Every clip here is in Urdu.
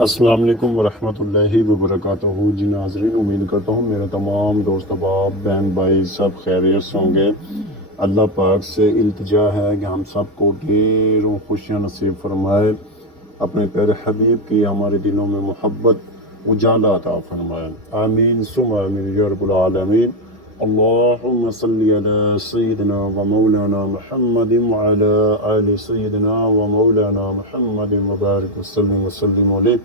السلام علیکم ورحمۃ اللہ وبرکاتہ۔ جی ناظرین، امید کرتا ہوں میرے تمام دوست احباب بہن بھائی سب خیریت سے ہوں گے۔ اللہ پاک سے التجا ہے کہ ہم سب کو ڈھیروں خوشیاں نصیب فرمائے، اپنے پیارے حبیب کی ہمارے دلوں میں محبت اجالا عطا فرمائے، آمین ثم آمین یا رب العالمین۔ اللہم صلی علی سیدنا و مولانا محمد وعلی آل سیدنا و مولانا محمد وبارک وسلم علیہ۔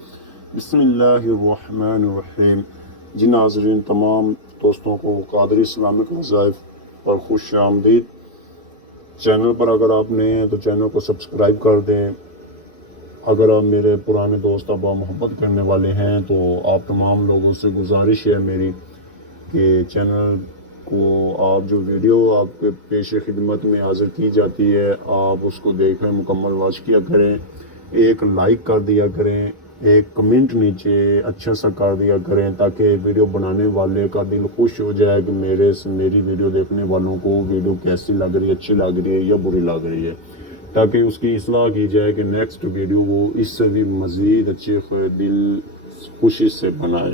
بسم اللہ الرحمن الرحیم۔ جی ناظرین، تمام دوستوں کو قادری اسلامک وظائف پر خوش آمدید۔ چینل پر اگر آپ نئے ہیں تو چینل کو سبسکرائب کر دیں۔ اگر آپ میرے پرانے دوست اب محبت کرنے والے ہیں تو آپ تمام لوگوں سے گزارش ہے میری کہ چینل کو آپ جو ویڈیو آپ کے پیش خدمت میں حاضر کی جاتی ہے آپ اس کو دیکھیں، مکمل واچ کیا کریں، ایک لائک کر دیا کریں، ایک کمنٹ نیچے اچھا سا کر دیا کریں تاکہ ویڈیو بنانے والے کا دل خوش ہو جائے کہ میری ویڈیو دیکھنے والوں کو ویڈیو کیسی لگ رہی ہے، اچھی لگ رہی ہے یا بری لگ رہی ہے، تاکہ اس کی اصلاح کی جائے کہ نیکسٹ ویڈیو وہ اس سے بھی مزید اچھی دل خوشی سے بنائے۔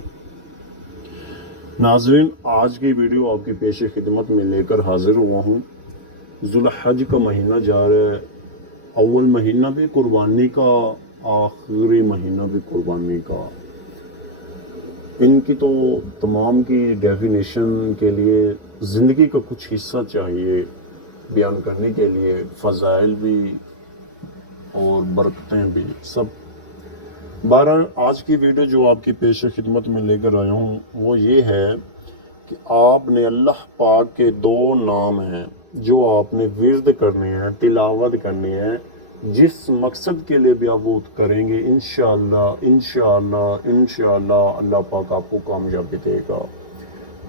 ناظرین، آج کی ویڈیو آپ کی پیش خدمت میں لے کر حاضر ہوا ہوں۔ ذوالحج کا مہینہ جا رہا ہے، اول مہینہ بھی قربانی کا، آخری مہینہ بھی قربانی کا۔ ان کی تو تمام کی ڈیفینیشن کے لیے زندگی کا کچھ حصہ چاہیے بیان کرنے کے لیے، فضائل بھی اور برکتیں بھی سب۔ بہرحال آج کی ویڈیو جو آپ کی پیش خدمت میں لے کر آیا ہوں وہ یہ ہے کہ آپ نے اللہ پاک کے دو نام ہیں جو آپ نے ورد کرنے ہیں، تلاوت کرنی ہے، جس مقصد کے لیے بھی آپ وہ کریں گے انشاءاللہ اللہ پاک آپ کو کامیابی دے گا۔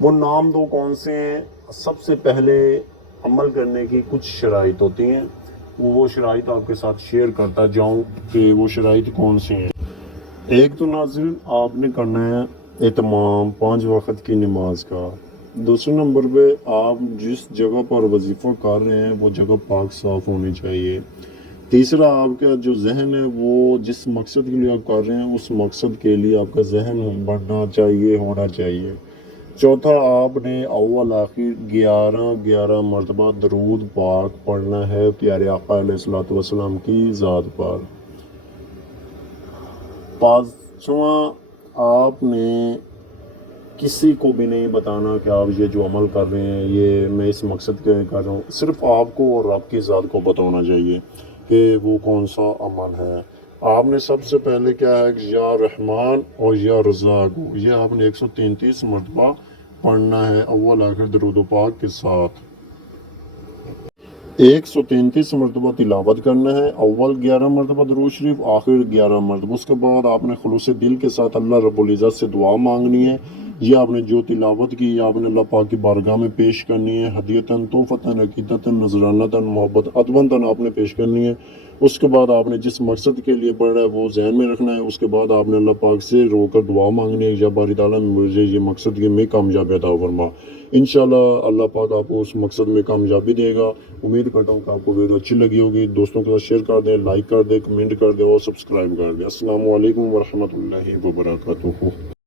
وہ نام دو کون سے ہیں؟ سب سے پہلے عمل کرنے کی کچھ شرائط ہوتی ہیں، وہ شرائط آپ کے ساتھ شیئر کرتا جاؤں کہ وہ شرائط کون سی ہیں۔ ایک تو ناظرین، آپ نے کرنا ہے اہتمام 5 وقت کی نماز کا۔ دوسرے نمبر پہ آپ جس جگہ پر وظیفہ کر رہے ہیں وہ جگہ پاک صاف ہونی چاہیے۔ تیسرا، آپ کا جو ذہن ہے وہ جس مقصد کے لیے آپ کر رہے ہیں اس مقصد کے لیے آپ کا ذہن بڑھنا چاہیے، ہونا چاہیے۔ چوتھا، آپ نے اول آخر 11 مرتبہ درود پاک پڑھنا ہے پیارے آقا علیہ الصلوۃ والسلام کی ذات پر۔ پانچواں، آپ نے کسی کو بھی نہیں بتانا کہ آپ یہ جو عمل کر رہے ہیں یہ میں اس مقصد کے کر رہا ہوں، صرف آپ کو اور آپ کی ذات کو بتانا چاہیے کہ وہ کون سا عمل ہے۔ آپ نے سب سے پہلے کیا ہے کہ یا رحمان اور یا رزاق، یہ آپ نے 133 مرتبہ پڑھنا ہے اول آخر درود و پاک کے ساتھ۔ 133 مرتبہ تلاوت کرنا ہے، اول 11 مرتبہ درود شریف، آخر 11 مرتبہ۔ اس کے بعد آپ نے خلوص دل کے ساتھ اللہ رب العزت سے دعا مانگنی ہے۔ یہ آپ نے جو تلاوت کی آپ نے اللہ پاک کی بارگاہ میں پیش کرنی ہے، ہدیتاً، تحفتاً، عقیدتاً، نذرانتاً، محبت ادباً آپ نے پیش کرنی ہے۔ اس کے بعد آپ نے جس مقصد کے لیے پڑھا ہے وہ ذہن میں رکھنا ہے۔ اس کے بعد آپ نے اللہ پاک سے رو کر دعا مانگنی ہے، یا باری تعالیٰ مجھے یہ مقصد کے میں کامیابی عطا فرما۔ انشاءاللہ اللہ پاک آپ کو اس مقصد میں کامیابی دے گا۔ امید کرتا ہوں کہ آپ کو ویڈیو اچھی لگی ہوگی، دوستوں کے ساتھ شیئر کر دیں، لائک کر دیں، کمنٹ کر دیں اور سبسکرائب کر دیں۔ السلام علیکم ورحمۃ اللہ وبرکاتہ۔